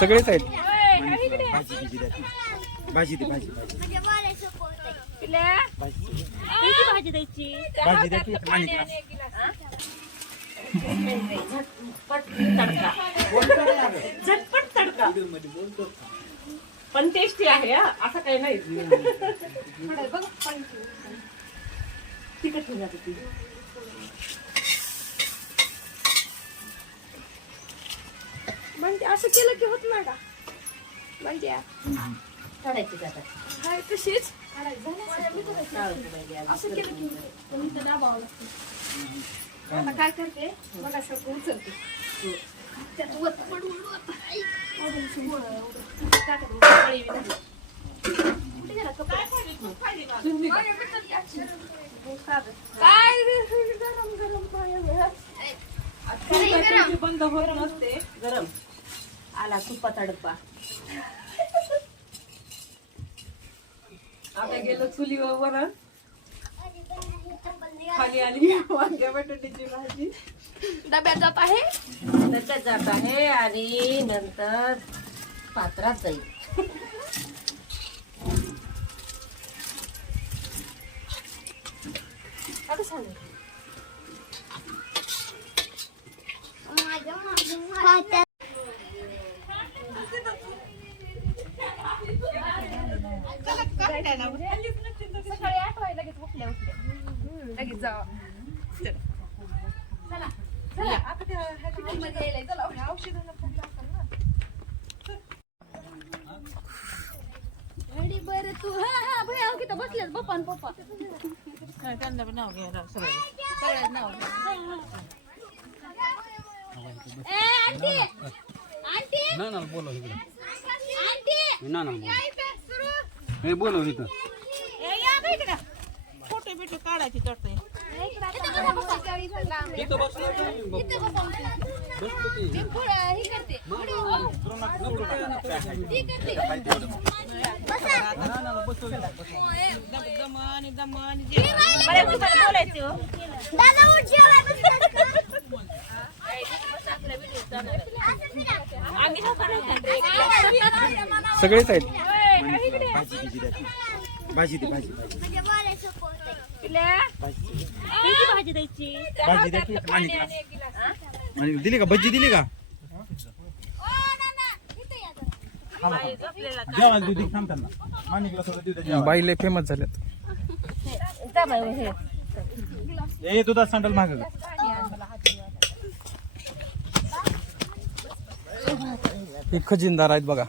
सगळेच आहेत. भाजी दे भाजी भाजी. द्यायची भाजी द्या की पाणी ग्लास. झटपट तडका. पण टेस्टी आहे हा. असं काही नाही. तिखट होऊन जाते ती. म्हणजे असं केलं की होत नाही का? म्हणजे काढायची जातात हाय तशीच. असं केलं की पण इथं दाबावं लागतं आता काय करते? उचलते. त्यात वत पडून. काय गरम गरम. बंद होत नसते गरम. आला तुपाचा डब्बा आता गेलो चुलीवर वरण. खाली आली वांग्या बटाट्याची भाजी. डब्यात जात आहे? त्याच्यात जात आहे आणि नंतर पात्रात जाईल. आता सांग. सकाळी आठ वाजता लगेच उठल्या उठल्या लगेच जावा चला चला आता त्या मध्ये यायला चला फोन लावतात ना बरं तू हा हा पप्पा आणि पप्पा त्यांना पण नाव घ्यायला सगळं नाव ए आंटी! ना ना बोलव इकडे. आंटी ना ना सुरू. हे बोलव इथं. ए या बाई इकडं. फोटो बिटो काढायची चढते इथं बसलो दमन दमन बोलायचं हो. दादा उठ आम्ही हा करायचा सगळेच आहेत. भाजी दे भाजी भाजी. द्यायची? भाजी. आणि दिली का? भजी दिली का. बाईले फेमस झाल्यात. ए दुधात सांडल माग. हे खजिनदार आहेत बघा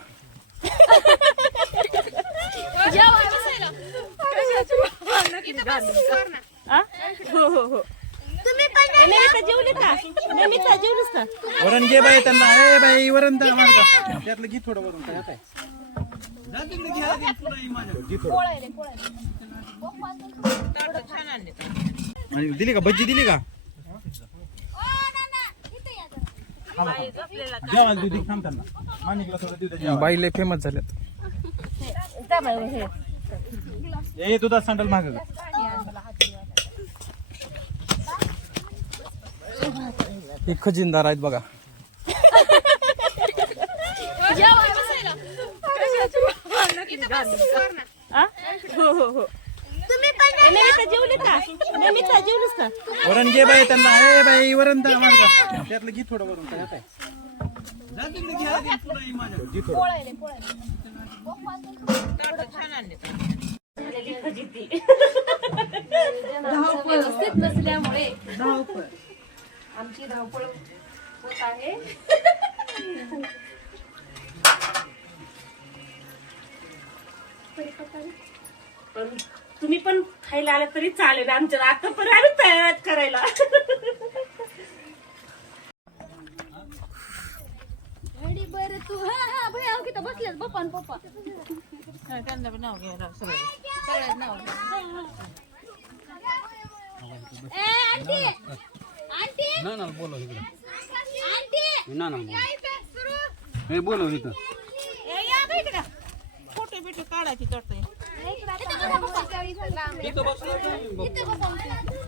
हो हो हो का जेवलीस का वरण घे बाई त्यांना अरे बाई वरण द्या आम्हाला. त्यातलं घे थोडं वरून काय आता? जा तिकडे घे, ही घे थोडं. आणि दिली का भजी दिली का जेवायला देऊ दे थांब त्यांना. माणिकला थोडं देऊ दे जेवायला. बाईले फेमस झाल्यात. ए सांडल माग हे खजिनदार आहेत बघा हो हो हो नमिता जेवली का नमिता जेवलीस का? वरण घे बाई त्यांना ए बाई वरण आम्हाला त्यातलं घे थोडं वरून काय? जा तिकडे घे, ही. घे थोडं. व्यवस्थित नसल्यामुळे. आमची धावपळ होत आहे. पण तुम्ही पण खायला आलं तरी चालेल. आमच्या आता पण आम्ही तयार करायला. रेडी बरं तू. हा हा पप्पा आणि पप्पा. त्यांना पण नाव घ्यायला सगळं सगळ्यात नाव ए आंटी. आंटी. ना ना बोलव इकडे. आंटी. ना ना बोलव. या इथं. सुरू हे बोलव इथं ए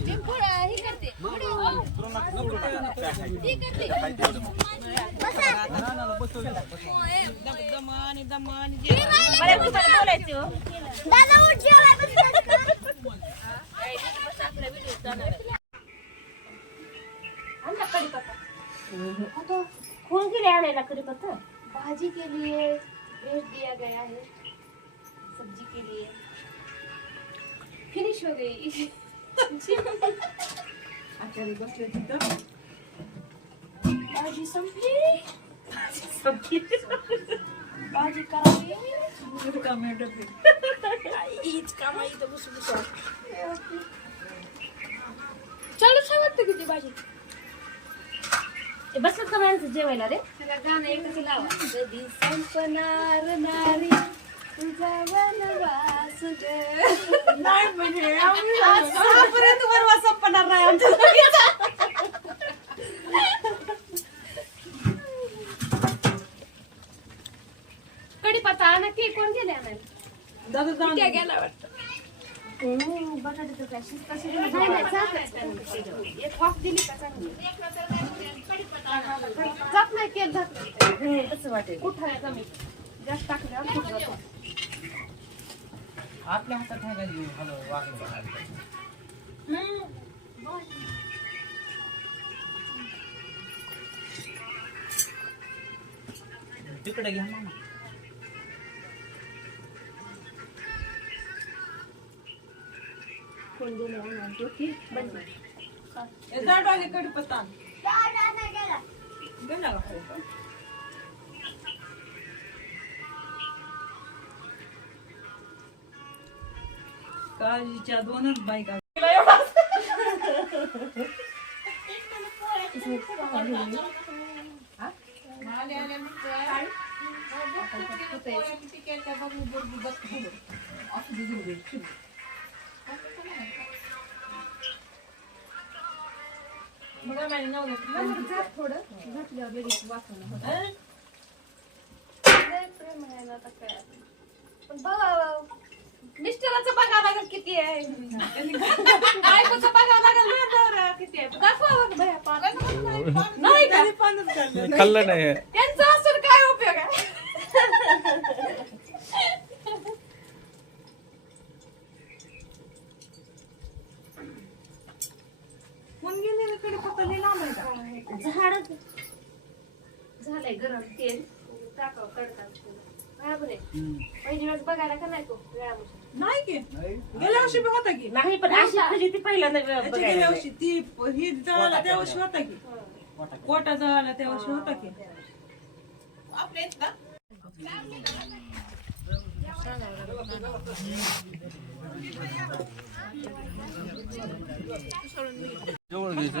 या बाई इकडं फोटो बिटो काढायची चढते इथं बसला तर मी बघतो. बसतो की. ना, ना, ना, बसतो की. आणला कढीपत्ता कोण गेले आणायला कढीपत्ता भाजी के लिए भेज दिया गया है सब्जी के लिए फिनिश हो गई. भाजी संपली. भाजी करावी. चालू वाटतं किती भाजी? ते बसत का माणसं जेवायला रे? त्याला गाणं एकच लावा. कधी संपणार नारी. तुझा वनवास ग नाही म्हणजे सहापर्यंत वरवा संपणार नाही आमचं कडीपत्ता आणा की कोण गेले आणायला? त्या गेला वाटतं. बटाट्याचं काय? शिस्त असेल ना? नाही, नाही, चालतंय. एक वाफ दिली का चांगली? जात नाही तेल जात नाही. हम्म, तसं वाटेल. कुठं कमी जास्त टाकल्यावर कुठं जातो. आपल्या हातात आहे का जीव? हॅलो, वाकडं. तिकडे घ्या ना? कोण गेले आणायला डोकी बंद काळजीच्या दोनच बायका. थोडं. घातल्यावर लगेच वाफायला होतं. लय प्रेम आहे ना आता काय. पण बघा मिस्टराचं बघा लागेल किती आहे? बायकोचं बघा लागेल ना तर किती आहे? दाखवा बरं भैया पान. नाही का? खाल्लं नाही. त्यांचं असून काय उपयोग आहे? कोण गेले कडे फक्त लई लांब आहे का? झाड झालंय गरम तेल. टाकाव कडतात बरोबर आहे पहिली वेळेस बघायला का नाही तो वेळानुसार नाही की. गेल्या वर्षी बी होता की. नाही पण अशी भाजी ती पहिल्यांदा बघायला गेल्या. वर्षी ती ही जळाला त्या वर्षी होता की. कोटा जळाला त्या वर्षी होता की. आपल्या इथं का? जवळ घ्यायचं.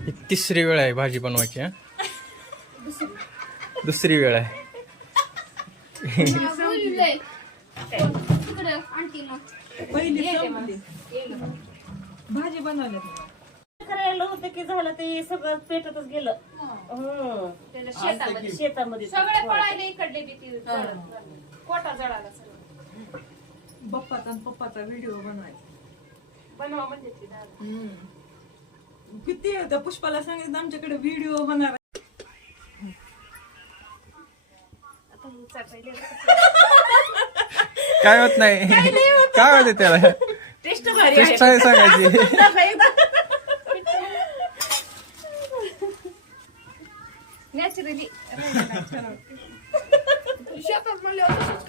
ही तिसरी वेळ आहे भाजी बनवायची हा? दुसरी वेळ आहे. भाजी बनवली करायला होतं की झालं ते सगळं पेटतच गेलं. त्याच्या शेतामध्ये. शेतामध्ये सगळे पळायले इकडले बी ती कोटा जळाला सगळं. बाप्पाचा आणि पप्पाचा व्हिडिओ बनवायचा. बनवा म्हणजे ती दादा. किती त्या पुष्पाला सांगितलं आमच्याकडे व्हिडिओ होणार काय होत नाही. काय होते त्याला? टेस्ट भारी टेस्ट आहे. सांगायची. नॅचरली शेतात म्हणले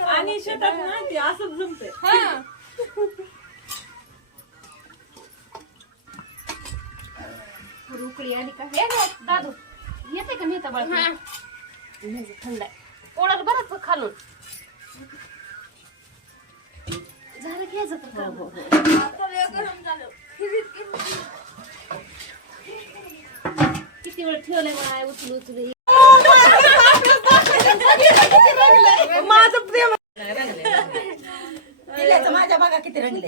आणि शेतात नाही ते असंच जमतंय. हा. उकळी आली का? हे रे, दादू. येते का नेता बाळ थंड आहे. कोणाला बरंच खालून. झालं घ्यायचं तर हो, काम. हो, हो. किती वेळ ठेवलंय मला उचलू उचलू. माझं प्रेम माझ्या बघा किती रंगले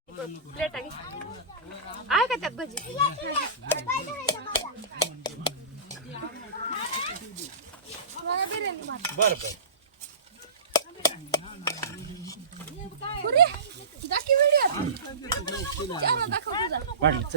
प्लेट आहे. आहे का त्यात भजी? बर बर. भात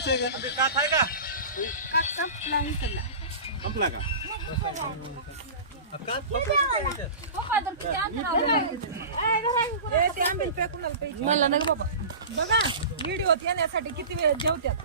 कात आहे का? संपला का? कात मला नाही बाबा. बघा व्हिडिओत येण्यासाठी किती वेळ जेवत्यात.